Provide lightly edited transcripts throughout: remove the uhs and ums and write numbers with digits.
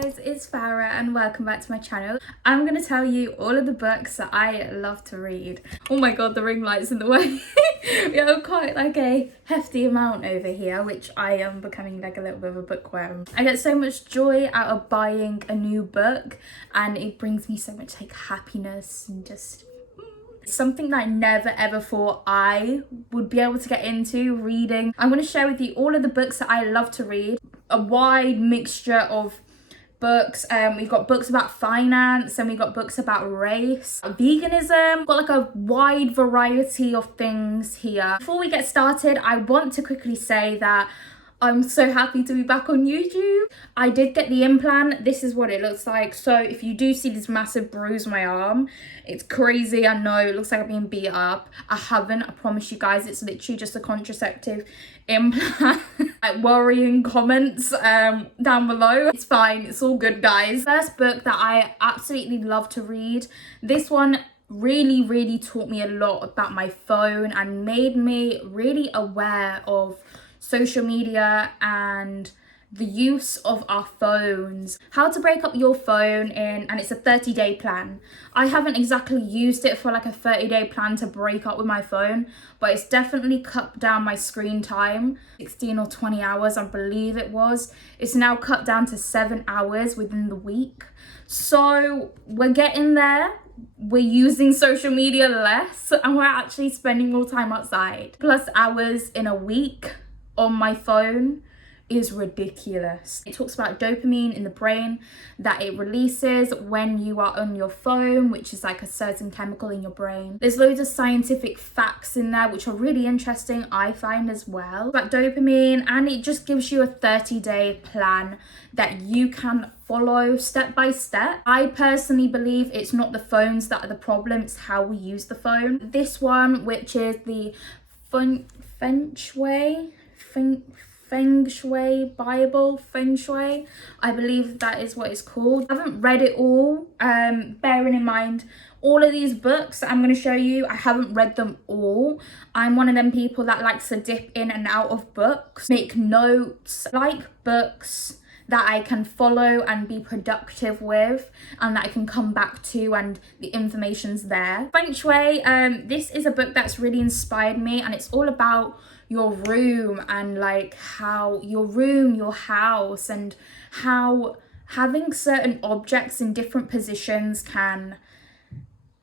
guys, it's Farah and welcome back to my channel. I'm going to tell you all of the books that I love to read. Oh my god, the ring light's in the way. We have quite like a hefty amount over here, which I am becoming like a little bit of a bookworm. I get so much joy out of buying a new book and it brings me so much like happiness and just something that I never ever thought I would be able to get into reading. I'm going to share with you all of the books that I love to read. A wide mixture of books. We've got books about finance and we've got books about race, veganism. Got like a wide variety of things here. Before we get started, I want to quickly say that I'm so happy to be back on YouTube. I did get the implant. This is what it looks like. So if you do see this massive bruise on my arm, it's crazy. I know it looks like I've been beat up. I haven't, I promise you guys. It's literally just a contraceptive implant. Like worrying comments down below. It's fine, it's all good, guys. First book that I absolutely love to read. This one really taught me a lot about my phone and made me really aware of social media and the use of our phones. How to break up your phone and it's a 30-day plan. I haven't exactly used it for like a 30-day plan to break up with my phone, but it's definitely cut down my screen time. 16 or 20 hours, I believe it was. It's now cut down to 7 hours within the week. So we're getting there. We're using social media less and we're actually spending more time outside. Plus hours in a week on my phone is ridiculous. It talks about dopamine in the brain that it releases when you are on your phone, which is like a certain chemical in your brain. There's loads of scientific facts in there which are really interesting, I find, as well, about dopamine, and it just gives you a 30-day plan that you can follow step by step. I personally believe it's not the phones that are the problem, it's how we use the phone. This one, which is the Feng Shui Bible, Feng Shui, I believe that is what it's called. I haven't read it all, bearing in mind all of these books that I'm going to show you, I haven't read them all. I'm one of them people that likes to dip in and out of books, make notes, like books that I can follow and be productive with and that I can come back to and the information's there. Feng Shui, this is a book that's really inspired me and it's all about your room and like how your room, your house, and how having certain objects in different positions can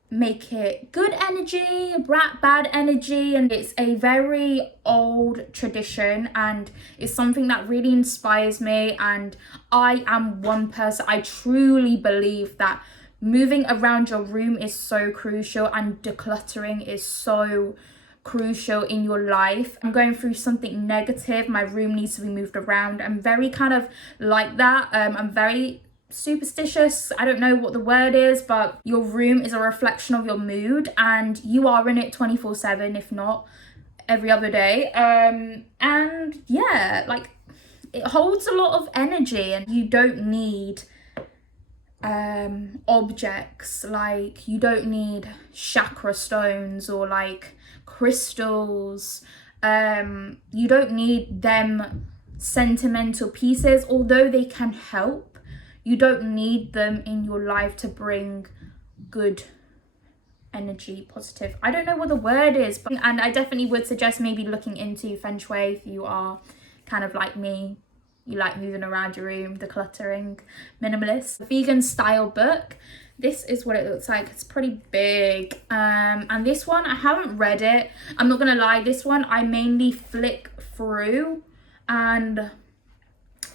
make it good energy, bad energy. And it's a very old tradition and it's something that really inspires me. And I am one person, I truly believe that moving around your room is so crucial and decluttering is so crucial in your life. I'm going through something negative, my room needs to be moved around. I'm very kind of like that. I'm very superstitious, I don't know what the word is, but your room is a reflection of your mood and you are in it 24/7, if not every other day. And yeah, like it holds a lot of energy and you don't need objects, like you don't need chakra stones or like crystals. You don't need them sentimental pieces, although they can help. You don't need them in your life to bring good energy, positive. I don't know what the word is, but, and I definitely would suggest maybe looking into Feng Shui if you are kind of like me. You like moving around your room, decluttering, minimalist. Vegan style book. This is what it looks like. It's pretty big. And this one, I haven't read it. I'm not gonna lie, this one I mainly flick through and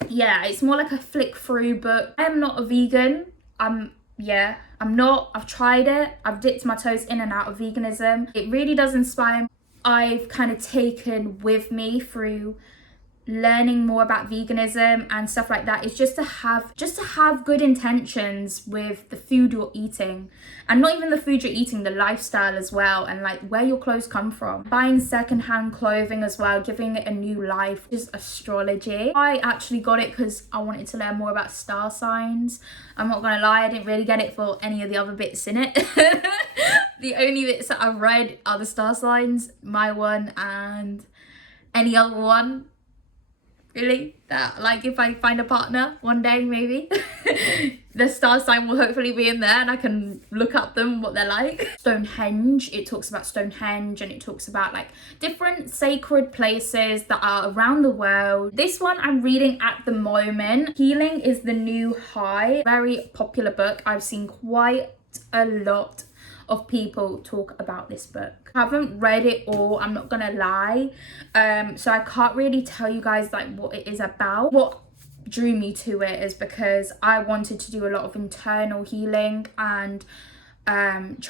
yeah, it's more like a flick through book. I am not a vegan. I'm not. I've tried it. I've dipped my toes in and out of veganism. It really does inspire me. I've kind of taken with me through learning more about veganism and stuff like that is just to have good intentions with the food you're eating, and not even the food you're eating, the lifestyle as well, and like where your clothes come from. Buying secondhand clothing as well, giving it a new life. Is astrology. I actually got it because I wanted to learn more about star signs. I'm not gonna lie, I didn't really get it for any of the other bits in it. The only bits that I've read are the star signs, my one and any other one. Really? That, like, if I find a partner one day, maybe the star sign will hopefully be in there and I can look up them, what they're like. Stonehenge, it talks about Stonehenge, and it talks about like different sacred places that are around the world. This one I'm reading at the moment. Healing is the New High. Very popular book. I've seen quite a lot of people talk about this book. I haven't read it all, I'm not gonna lie, so I can't really tell you guys like what it is about. What drew me to it is because I wanted to do a lot of internal healing and past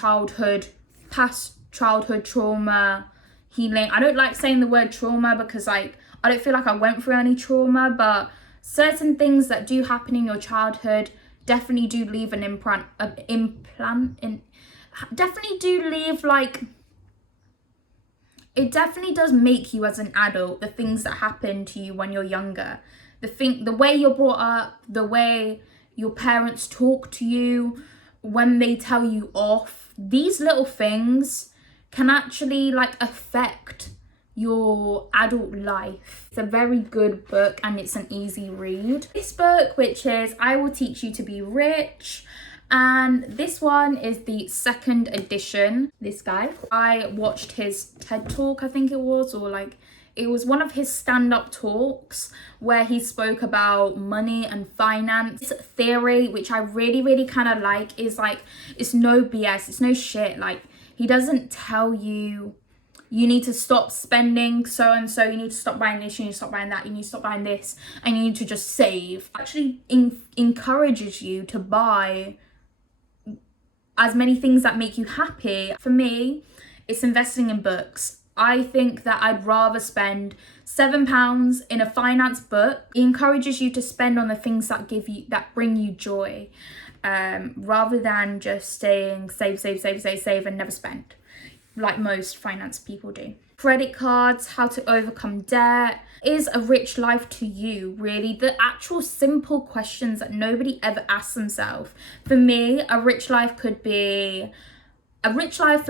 childhood trauma healing. I don't like saying the word trauma because like I don't feel like I went through any trauma, but certain things that do happen in your childhood definitely do leave an definitely do leave, like, it definitely does make you as an adult, the things that happen to you when you're younger, the way you're brought up, the way your parents talk to you, when they tell you off, these little things can actually like affect your adult life. It's a very good book and it's an easy read. This book, which is I Will Teach You to Be Rich, and this one is the second edition. This guy, I watched his TED talk, I think it was, or like it was one of his stand-up talks where he spoke about money and finance. This theory, which I really kind of like, is like, it's no BS, it's no shit. Like, he doesn't tell you you need to stop spending so and so, you need to stop buying this, you need to stop buying that, you need to stop buying this, and you need to just save. Actually encourages you to buy as many things that make you happy. For me, it's investing in books. I think that I'd rather spend £7 in a finance book. It encourages you to spend on the things that bring you joy, rather than just staying save and never spend, like most finance people do. Credit cards, how to overcome debt. Is a rich life to you really? The actual simple questions that nobody ever asks themselves. For me, a rich life for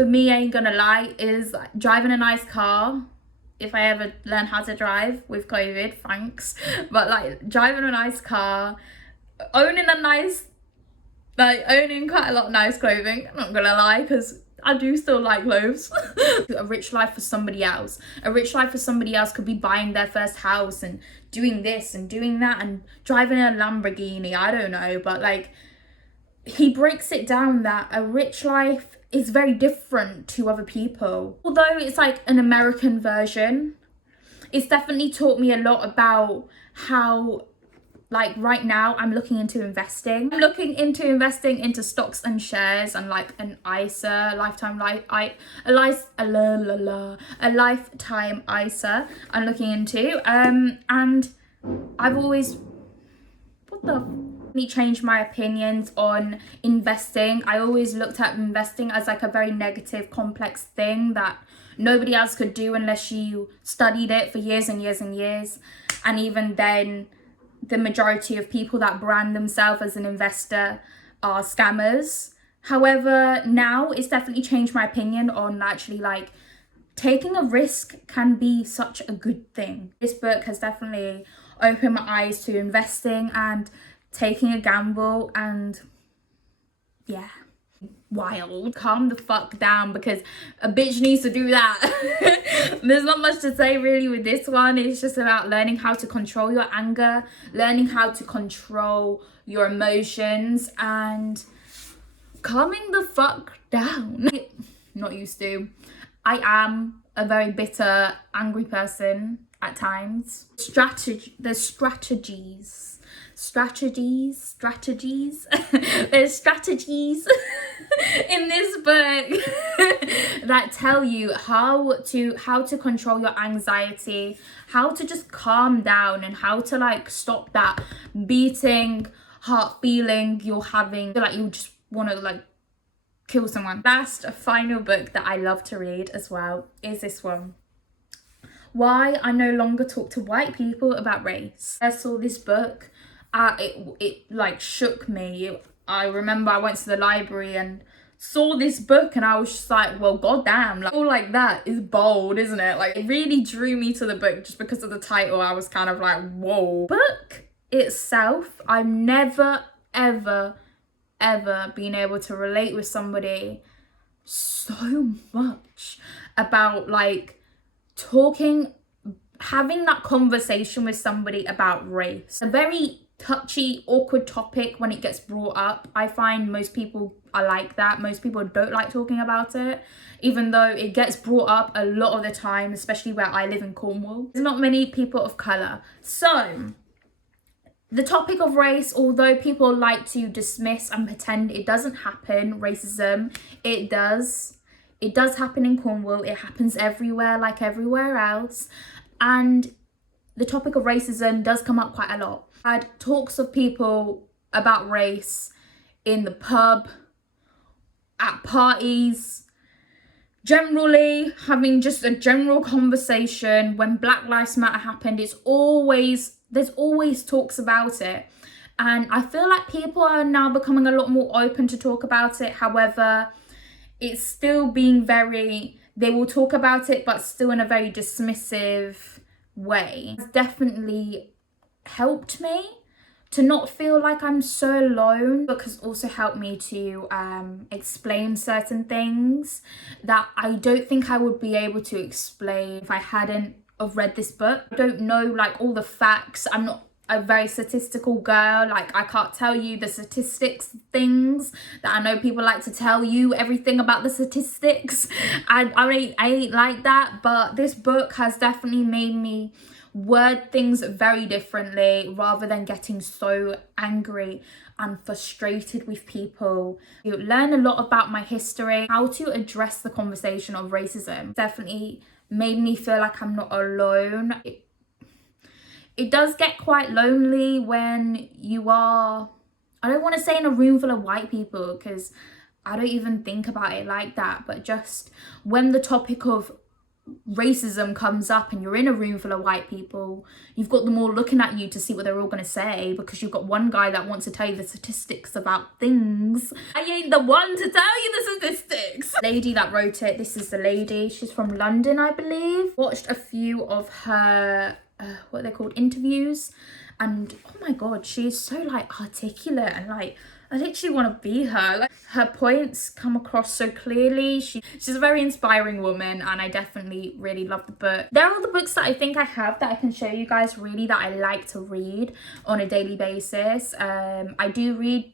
me, I ain't gonna lie, is driving a nice car. If I ever learn how to drive with COVID, thanks. But like driving a nice car, owning quite a lot of nice clothing, I'm not gonna lie, because I do still like clothes. A rich life for somebody else. A rich life for somebody else could be buying their first house and doing this and doing that and driving a Lamborghini, I don't know. But like, he breaks it down that a rich life is very different to other people. Although it's like an American version, it's definitely taught me a lot about how, like right now, I'm looking into investing. I'm looking into investing into stocks and shares and like an ISA, a lifetime ISA I'm looking into. And I've always, changed my opinions on investing. I always looked at investing as like a very negative, complex thing that nobody else could do unless you studied it for years and years and years. And even then, the majority of people that brand themselves as an investor are scammers. However, now it's definitely changed my opinion on actually like taking a risk can be such a good thing. This book has definitely opened my eyes to investing and taking a gamble, and yeah, wild. Calm the fuck down, because a bitch needs to do that. There's not much to say really with this one. It's just about learning how to control your anger, learning how to control your emotions, and calming the fuck down. Not used to. I am a very bitter, angry person at times. There's strategies. There's strategies in this book that tell you how to control your anxiety, how to just calm down, and how to like stop that beating heart feeling you're having, like you just want to like kill someone. Last final book that I love to read as well is this one. Why I No Longer Talk to White People About Race. I saw this book. It like shook me. I remember I went to the library and saw this book and I was just like, well, goddamn, like, all like that is bold, isn't it? Like, it really drew me to the book just because of the title. I was kind of like, whoa. Book itself, I've never, ever been able to relate with somebody so much about like having that conversation with somebody about race. A very touchy, awkward topic when it gets brought up. I find most people are like that. Most people don't like talking about it, even though it gets brought up a lot of the time, especially where I live in Cornwall. There's not many people of colour. So the topic of race, although people like to dismiss and pretend it doesn't happen, racism, it does. It does happen in Cornwall. It happens everywhere, like everywhere else. And the topic of racism does come up quite a lot. I had talks of people about race in the pub, at parties, generally having just a general conversation. When Black Lives Matter happened, there's always talks about it. And I feel like people are now becoming a lot more open to talk about it. However, it's still being they will talk about it, but still in a very dismissive way. It's definitely helped me to not feel like I'm so alone, because also helped me to explain certain things that I don't think I would be able to explain if I hadn't have read this book. I don't know like all the facts. I'm not a very statistical girl. Like, I can't tell you the statistics things that I know people like to tell you everything about the statistics. I ain't like that, but this book has definitely made me word things very differently rather than getting so angry and frustrated with people. You learn a lot about my history, how to address the conversation of racism. Definitely made me feel like I'm not alone. It does get quite lonely when you are, I don't want to say in a room full of white people, because I don't even think about it like that, but just when the topic of racism comes up and you're in a room full of white people, you've got them all looking at you to see what they're all going to say, because you've got one guy that wants to tell you the statistics about things. I ain't the one to tell you the statistics. The lady that wrote it, this is the lady, she's from London, I believe. Watched a few of her what are they called, interviews, and oh my god, she's so like articulate, and like I literally want to be her. Like, her points come across so clearly. She's a very inspiring woman, and I definitely really love the book. There are other books that I think I have that I can show you guys really that I like to read on a daily basis. I do read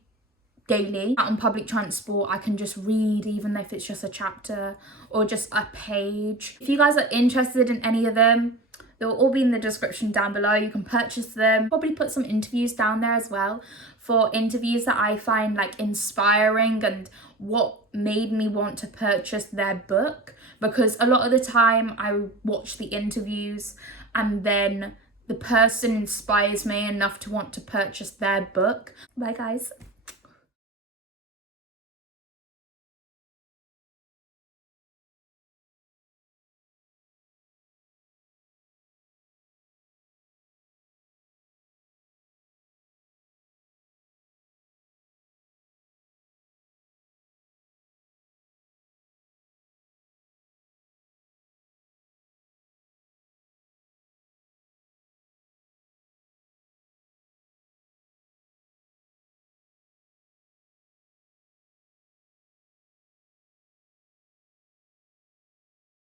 daily on public transport. I can just read, even if it's just a chapter or just a page. If you guys are interested in any of them, they'll all be in the description down below. You can purchase them. Probably put some interviews down there as well, for interviews that I find like inspiring and what made me want to purchase their book, because a lot of the time I watch the interviews and then the person inspires me enough to want to purchase their book. Bye guys.